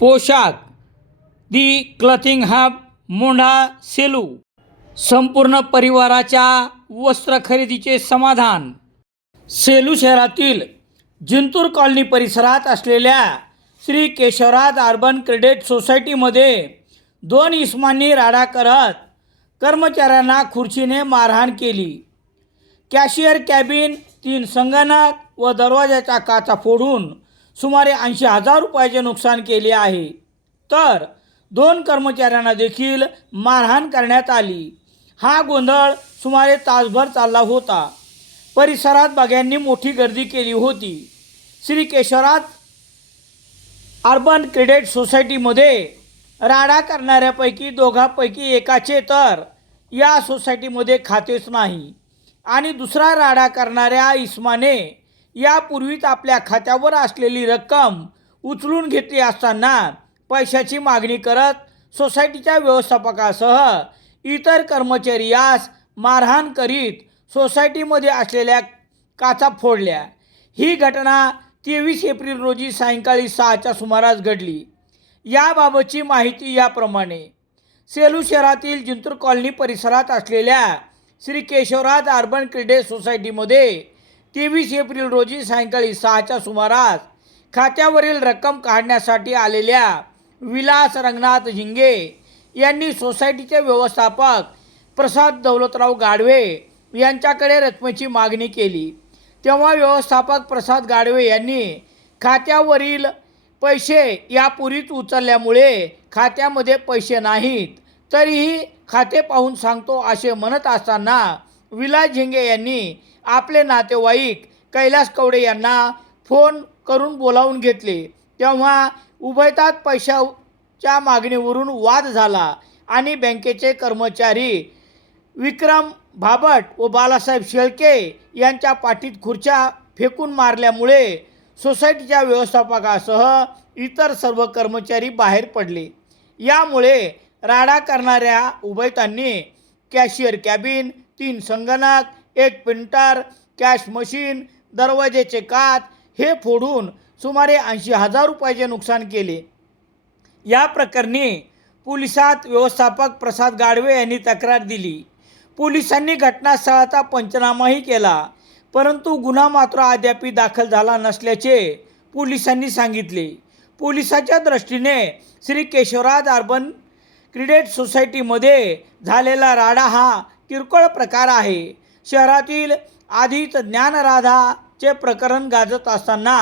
पोशाख. The clothing hub Mondha Selu. संपूर्ण परिवाराच्या वस्त्र खरेदीचे समाधान. सेलू शहरातील जिंतूर कॉलनी परिसरात असलेल्या श्री केशवराज अर्बन क्रेडिट सोसायटीमध्ये दोन इस्मांनी राडा करत कर्मचाऱ्यांना खुर्चीने मारहाण केली. कॅशियर कॅबिन तीन संगणक व दरवाजाचा काचा फोडून सुमारे ऐंशी हजार रुपयाचे नुकसान केले आहे. तर दोन कर्मचाऱ्यांना देखील मारहाण करण्यात आली. हा गोंधळ सुमारे तासभर चालला होता. परिसरात बघ्यांनी मोठी गर्दी केली होती. श्री केशवरात अर्बन क्रेडिट सोसायटीमध्ये राडा करणाऱ्यापैकी दोघांपैकी एकाचे तर या सोसायटीमध्ये खातेच नाही आणि दुसरा राडा करणाऱ्या इस्माने यापूर्वीच आपल्या खात्यावर असलेली रक्कम उचलून घेतली असताना पैशाची मागणी करत सोसायटीच्या व्यवस्थापकासह इतर कर्मचारी यास मारहाण करीत सोसायटीमध्ये असलेल्या काचा फोडल्या. ही घटना तेवीस एप्रिल रोजी सायंकाळी सहाच्या सुमारास घडली. याबाबतची माहिती याप्रमाणे. सेलू शहरातील जिंतूर कॉलनी परिसरात असलेल्या श्री केशवराज अर्बन क्रेडिट सोसायटीमध्ये तेवीस एप्रिल रोजी सायंकाळी सहाच्या सुमारास खात्यावरील रक्कम काढण्यासाठी आलेल्या विलास रंगनाथ झिंगे यांनी सोसायटीचे व्यवस्थापक प्रसाद दौलतराव गाडवे यांच्याकडे रकमेची मागणी केली. तेव्हा व्यवस्थापक प्रसाद गाडवे यांनी खात्यावरील पैसे यापूर्वीच उचलल्यामुळे खात्यामध्ये पैसे नाहीत तरीही खाते पाहून सांगतो असे म्हणत असताना विलास झिंगे यांनी आपले नातेवाईक कैलास कवडे यांना फोन करून बोलावून घेतले. तेव्हा उभयतात पैशाच्या मागणीवरून वाद झाला आणि बँकेचे कर्मचारी विक्रम भाबट व बालासाहेब शेळके यांच्या पाठीत खुर्च्या फेकून मारल्यामुळे सोसायटीच्या व्यवस्थापकासह इतर सर्व कर्मचारी बाहेर पडले. यामुळे राडा करणाऱ्या उभयतांनी कॅशियर कॅबिन तीन संगणक एक प्रिंटर कॅश मशीन दरवाजेचे काच हे फोडून सुमारे ऐंशी हजार रुपयाचे नुकसान केले. या प्रकरणी पोलिसात व्यवस्थापक प्रसाद गाडवे यांनी तक्रार दिली. पोलिसांनी घटनास्थळाचा पंचनामाही केला परंतु गुन्हा मात्र अद्याप दाखल झाला नसल्याचे पोलिसांनी सांगितले. पोलिसाच्या दृष्टीने श्री केशवराज अर्बन क्रिडेट सोसायटीमध्ये झालेला राडा हा किरकोळ प्रकार आहे. शहरातील आधीच ज्ञानराधाचे प्रकरण गाजत असताना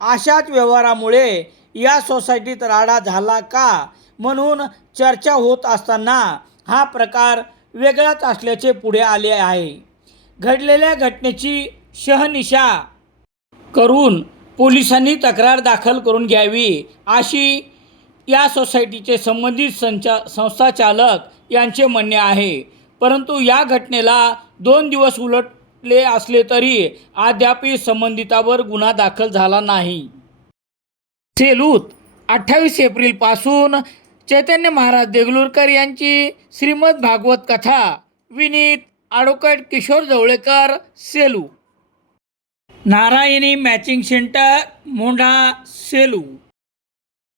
अशाच व्यवहारामुळे या सोसायटीत राडा झाला का म्हणून चर्चा होत असताना हा प्रकार वेगळाच असल्याचे पुढे आले आहे. घडलेल्या घटनेची शहनिशा करून पोलिसांनी तक्रार दाखल करून घ्यावी अशी या सोसायटीचे संबंधित संचा संस्थाचालक यांचे म्हणणे आहे. परंतु या घटनेला दोन दिवस उलटले असले तरी अद्यापही संबंधितावर गुन्हा दाखल झाला नाही. सेलूत अठ्ठावीस एप्रिलपासून चैतन्य महाराज देगलूरकर यांची श्रीमद भागवत कथा Vineet advocate Kishor Jawalekar Selu. Narayani matching centre Mondha Selu.